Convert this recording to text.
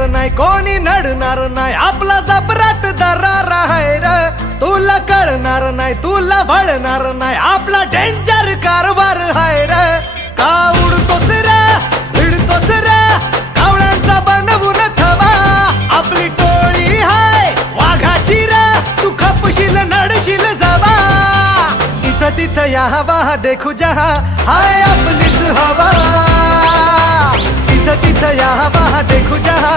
येणार नाही, कोणी नडणार नाही, आपला जबराट दरार आहे र. तुला कळणार नाही, तुला वळणार नाही, आपला डेंजर कारभार आहे र. का उडतोस र, भिडतोस र, कावळ्यांचा बनवून थवा. आपली टोळी हाय वाघाची र, तू खपशील नडशील जबा. इथं तिथं या हवा देखू जहा, हाय आपलीच हवा. इथं तिथं या हवा देखू जहा,